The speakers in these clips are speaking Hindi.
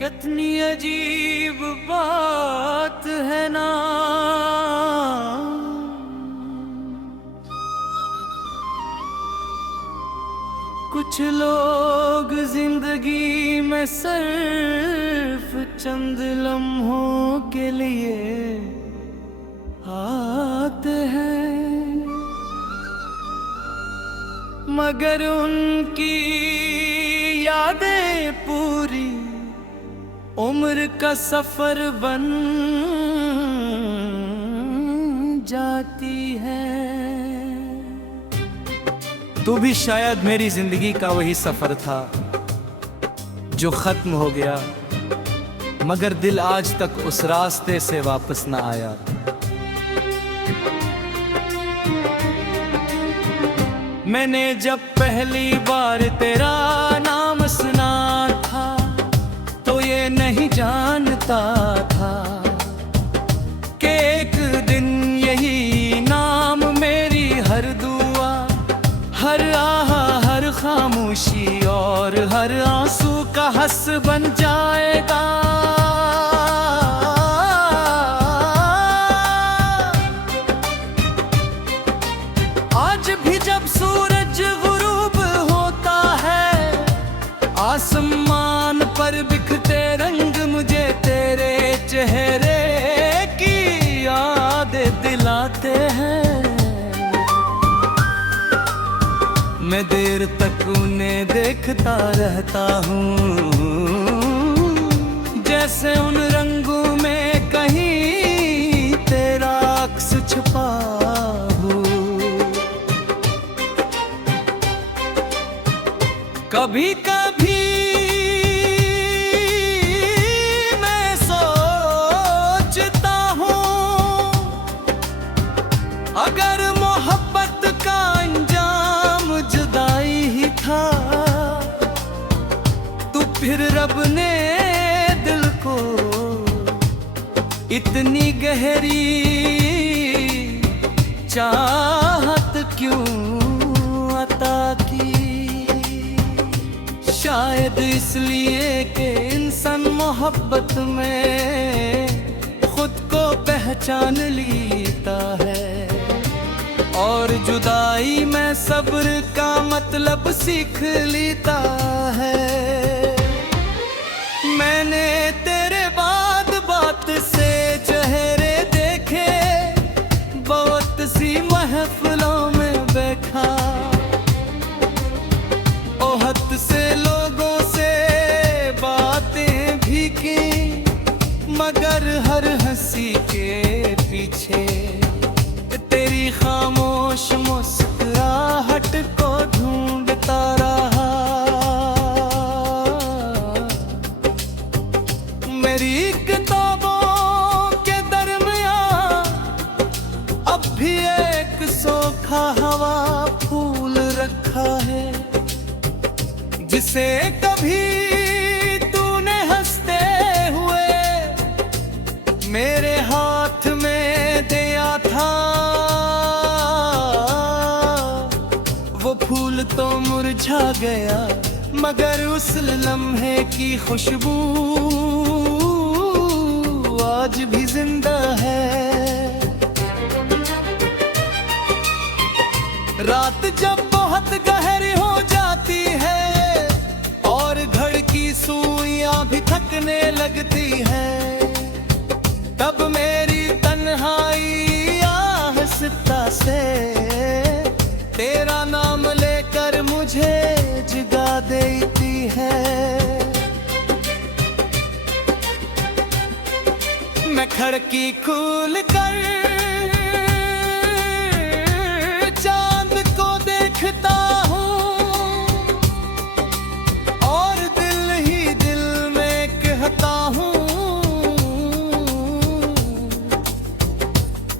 कितनी अजीब बात है ना, कुछ लोग जिंदगी में सिर्फ चंद लम्हों के लिए आते हैं, मगर उनकी यादें पूरी उम्र का सफर बन जाती है। तू भी शायद मेरी जिंदगी का वही सफर था जो खत्म हो गया, मगर दिल आज तक उस रास्ते से वापस ना आया। मैंने जब पहली बार तेरा नाम सुना था तो ये नहीं जानता था कि एक दिन यही नाम मेरी हर दुआ, हर आह, हर खामोशी और हर आंसू का हंस बन जाएगा। आज भी जब सूरज गुरूब होता है, आसमान पर बिखते रंग मुझे तेरे चेहरे की यादें दिलाते हैं। मैं देर तक उन्हें देखता रहता हूँ, जैसे उन रंगों में कहीं तेरा अक्स छुपा हो। कभी कभी मैं सोचता हूँ, अगर मोहब्बत का अंजाम जुदाई ही था तो फिर रब ने दिल को इतनी गहरी चाहत क्यों अता की। शायद इसलिए कि इंसान मोहब्बत में खुद को पहचान लेता है और जुदाई में सब्र का मतलब सीख लेता है। मैंने तेरे बाद बात से चेहरे देखे, बहुत सी महफिलों में बैठा, ओहत से लोगों से बातें भी की, मगर हर हंसी के पीछे तेरी खामोश मुस्कुराहट को ढूंढता रहा। मेरी किताबों के दरमियां अब भी एक सूखा हवा फूल रखा है, जिसे कभी तूने हंसते हुए मेरे हाथ में दिया था। वो फूल तो मुरझा गया, मगर उस लम्हे की खुशबू आज भी जिंदा है। रात जब बहुत गहरी हो जाती है और घड़ की सुइयां भी थकने लगती है, तब मेरी तन्हाई आहिस्ता से तेरा नाम लेकर मुझे जगा देती है। मैं खिड़की खोल कर चांद को देखता हूँ और दिल ही दिल में कहता हूँ,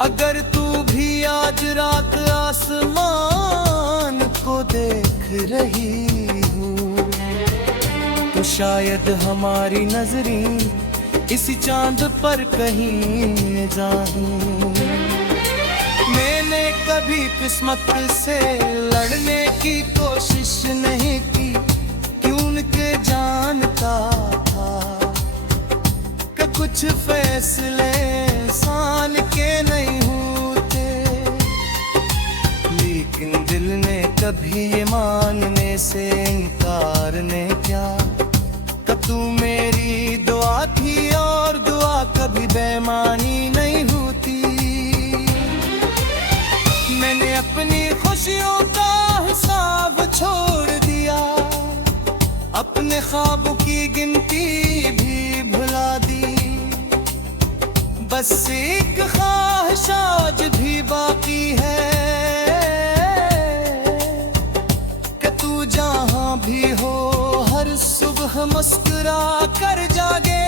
अगर तू भी आज रात आसमान को देख रही हूँ तो शायद हमारी नजरें इसी चांद पर कहीं जाऊं। मैंने कभी किस्मत से लड़ने की कोशिश नहीं की, क्यों के जानता था कुछ फैसले इंसान के नहीं होते, लेकिन दिल ने कभी ये मानने से इनकार ने क्या। तू मेरी दुआ थी और दुआ कभी बेमानी नहीं होती। मैंने अपनी खुशियों का हिसाब छोड़ दिया, अपने ख्वाबों की गिनती भी भुला दी। बस एक ख्वाहिश आज भी बाकी है कि तू जहां भी हो हर सुबह मुस्कुरा कर जागे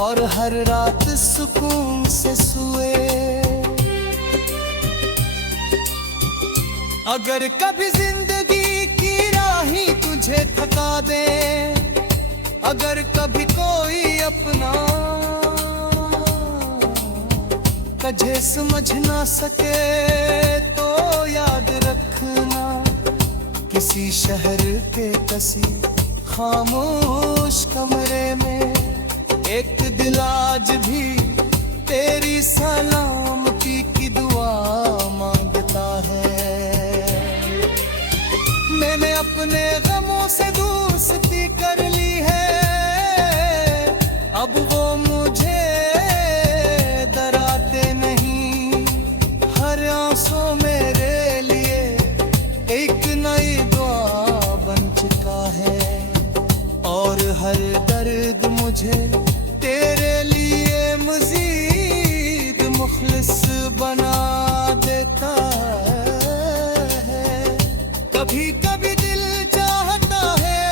और हर रात सुकून से सोए। अगर कभी जिंदगी की राही तुझे थका दे, अगर कभी कोई अपना तुझे समझ ना सके तो याद रखना, किसी शहर के किसी खामोश कमरे में एक दिल आज भी तेरी सलामती की दुआ मांगता है। मैंने अपने गमों से दोस्ती कर ली है, अब वो मुझे डराते नहीं। हर आंसू मेरे लिए एक नई दुआ बन चुका है और हर दर्द मुझे तेरे लिए मजीद मुखलिस बना देता है। कभी कभी दिल चाहता है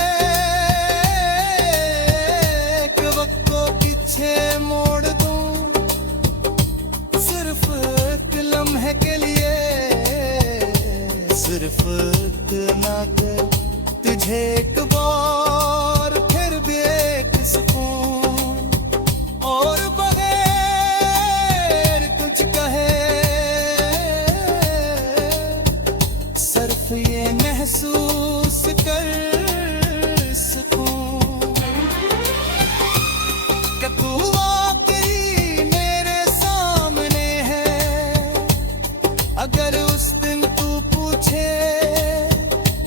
कि वक्त को पीछे मोड़ दूं, सिर्फ एक लम्हे के लिए, सिर्फ इतना कि तुझे एक बार फिर भी एक सुकून और बगैर कुछ कहे सिर्फ ये महसूस कर सकूं कि तू वाकई मेरे सामने है। अगर उस दिन तू पूछे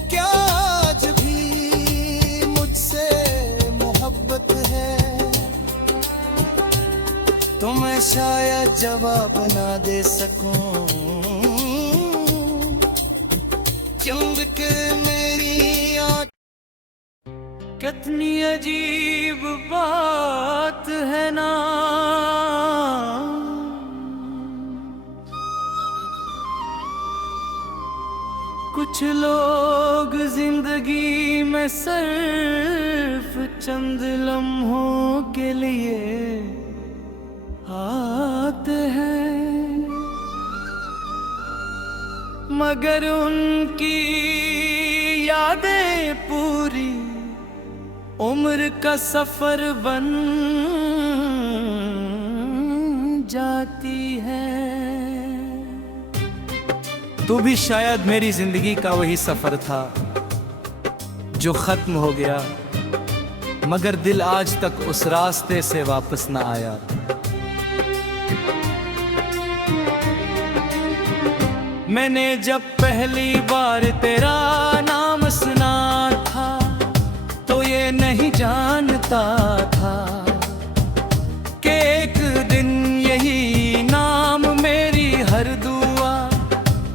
क्या आज भी मुझसे मोहब्बत है, तो मैं शायद जवाब ना दे सकूं, क्योंकि मेरी आँख कितनी अजीब बात है ना। कुछ लोग जिंदगी में सिर्फ चंद लम्हों के लिए आते हैं, मगर उनकी यादें पूरी उम्र का सफर बन जाती है। तू भी शायद मेरी जिंदगी का वही सफर था जो खत्म हो गया, मगर दिल आज तक उस रास्ते से वापस ना आया। मैंने जब पहली बार तेरा नाम सुना था तो ये नहीं जानता था कि एक दिन यही नाम मेरी हर दुआ,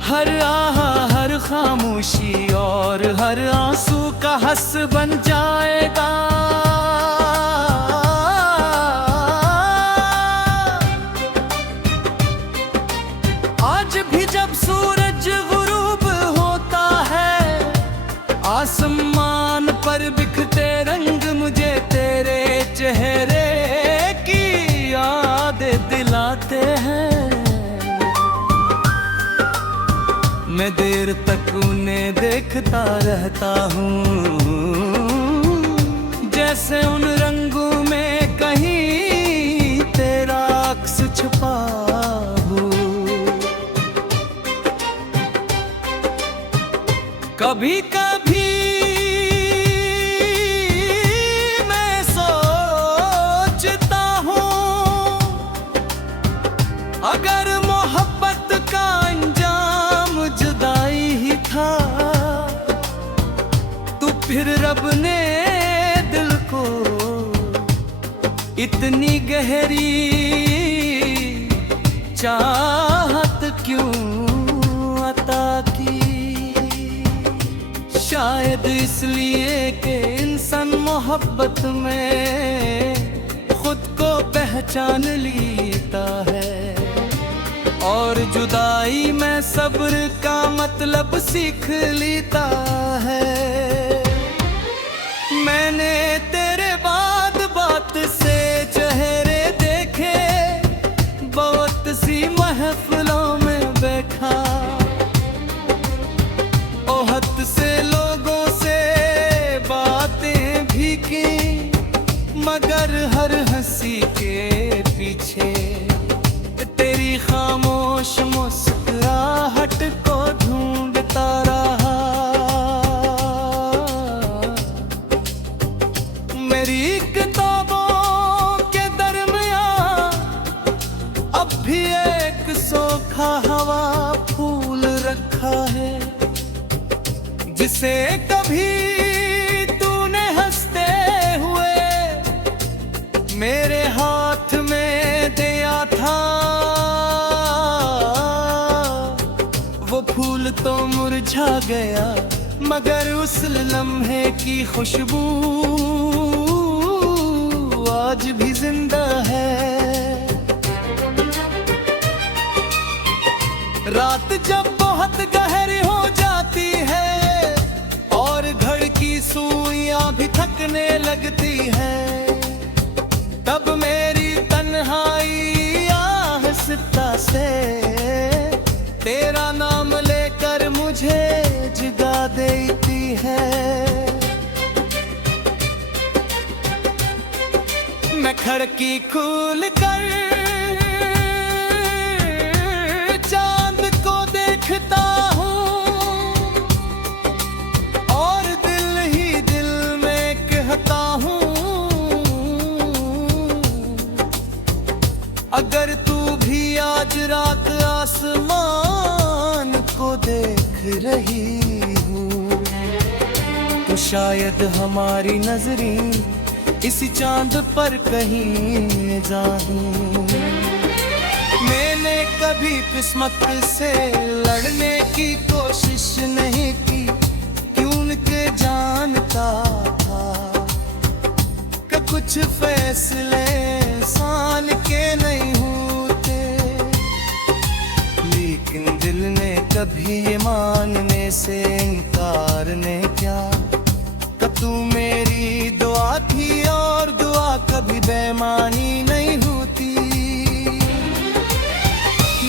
हर आहा, हर खामोशी और हर आंसू का हंस बन जाएगा। आज भी जब सूरज गुरूब होता है, आसमान पर बिखते रंग मुझे तेरे चेहरे की याद दिलाते हैं। मैं देर तक उन्हें देखता रहता हूँ, जैसे उन रंगों में कहीं तेरा अक्स छुपा हो। कभी कभी मैं सोचता फिर रब ने दिल को इतनी गहरी चाहत क्यों अता की? शायद इसलिए कि इंसान मोहब्बत में खुद को पहचान लेता है और जुदाई में सब्र का मतलब सीख लेता है। मैंने तेरे बाद बात से चेहरे देखे, बहुत सी महफिलों में बैठा, ओहद से लोगों से बातें भी की, मगर हर हंसी के पीछे तेरी खामोश मुस्कुराहट को ढूंढता रहा। मेरी किताबों के दरमियां अब भी एक सूखा हवा फूल रखा है, जिसे कभी तूने हंसते हुए मेरे हाथ में दिया था। वो फूल तो मुरझा गया, मगर उस लम्हे की खुशबू आज भी जिंदा है। रात जब बहुत गहरी हो जाती है और घड़ की सुइयां भी थकने लगती है, तब मेरी तन्हाई आहिस्ता से तेरा नाम लेकर मुझे जगा देती है। मैं खिड़की खोल कर चांद को देखता हूँ और दिल ही दिल में कहता हूँ, अगर तू भी आज रात आसमान को देख रही हूँ, तो शायद हमारी नजरें इसी चांद पर कहीं जाऊं। मैंने कभी किस्मत से लड़ने की कोशिश नहीं की, क्यों के जानता था कि कुछ फैसले इंसान के नहीं होते। लेकिन दिल ने कभी ये मानने से इनकार ने क्या, कि तू मेरी दुआ थी और दुआ कभी बेमानी नहीं होती।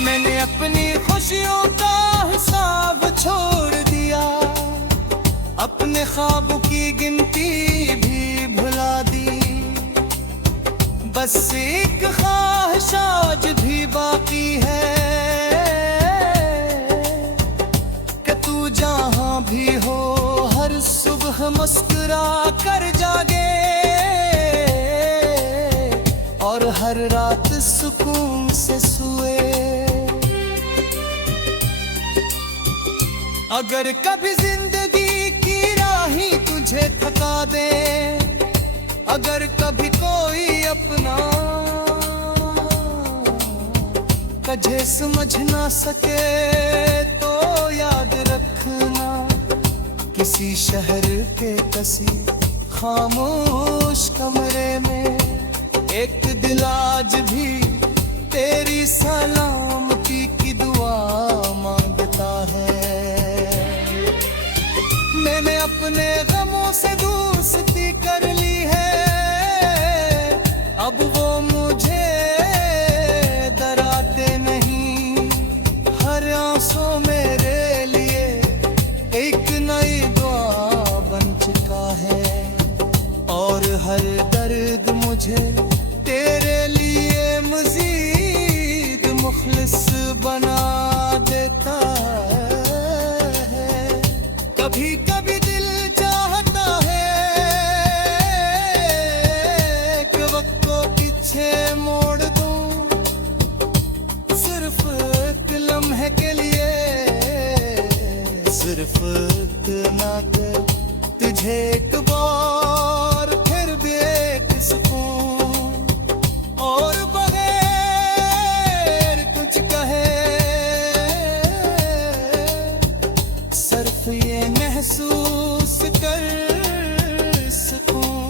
मैंने अपनी खुशियों का हिसाब छोड़ दिया, अपने ख्वाबों की गिनती भी भुला दी। बस एक ख्वाहिश आज भी बाकी है कि तू जहां भी हो हर सुबह मुस्कुरा कर जागे और हर रात सुकून से सोए। अगर कभी जिंदगी की राही तुझे थका दे, अगर कभी कोई अपना तुझे समझ ना सके, तो याद रखना किसी शहर के किसी खामोश कमरे में एक दिल आज भी तेरी सलामती की दुआ मांगता है। मैंने अपने गमों से दोस्ती कर ली है, अब वो मुझे डराते नहीं। हर आंसू मेरे लिए एक नई दुआ बन चुका है और हर दर्द मुझे तेरे लिए मजीद मुखलिस बना देता है। कभी कभी दिल चाहता है कि वक्त को पीछे मोड़ दूं, सिर्फ एक लम्हे के लिए, सिर्फ इतना कि तुझे एक बार फिर भी एक सुकून, और बगैर कुछ कहे सिर्फ ये महसूस कर सकूं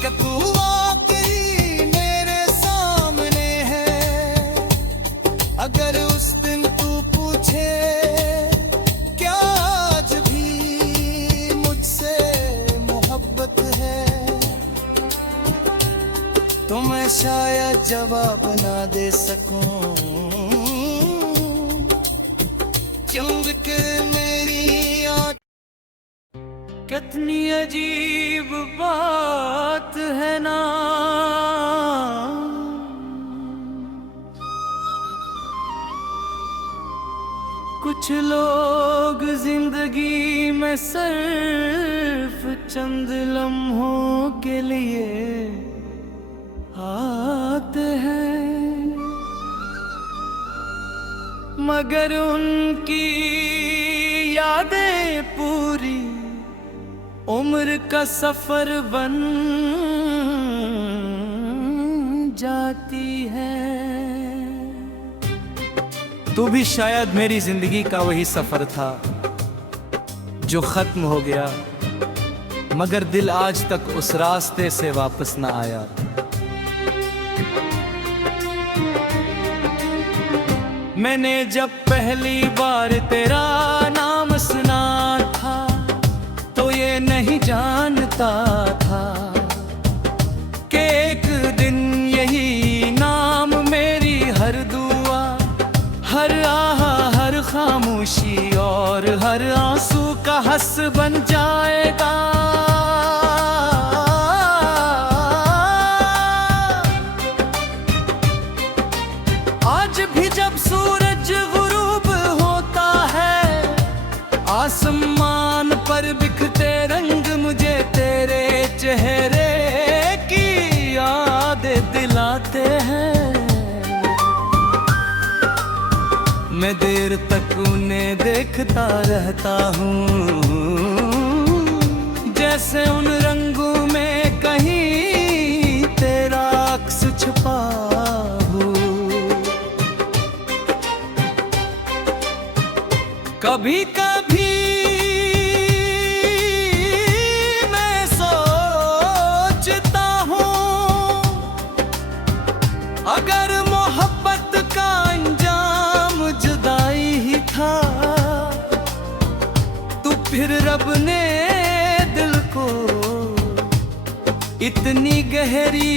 कि तू वाकई मेरे सामने है। अगर उस दिन तू पूछे क्या आज भी मुझसे मोहब्बत है, तो मैं शायद जवाब ना दे सकूं, क्योंकि मेरी आँख कितनी अजीब बात है ना। कुछ लोग जिंदगी में सिर्फ चंद लम्हों के लिए आते हैं, मगर उनकी यादें पूरी उम्र का सफर बन जाती है। तू भी शायद मेरी जिंदगी का वही सफर था जो खत्म हो गया, मगर दिल आज तक उस रास्ते से वापस ना आया। मैंने जब पहली बार तेरा नाम सुना था तो ये नहीं जानता था कि एक दिन यही नाम मेरी हर दुआ, हर आह, हर खामोशी और हर आंसू का हंस बन जाएगा। आज भी जब सूरज गुरूब होता है, आसमान पर बिखते रंग मुझे तेरे चेहरे की याद दिलाते हैं। मैं देर तक उन्हें देखता रहता हूँ, जैसे उन रंगों में कहीं तेरा अक्स छुपा हो। कभी कभी मैं सोचता हूँ अगर मोहब्बत का अंजाम जुदाई ही था तो फिर रब ने दिल को इतनी गहरी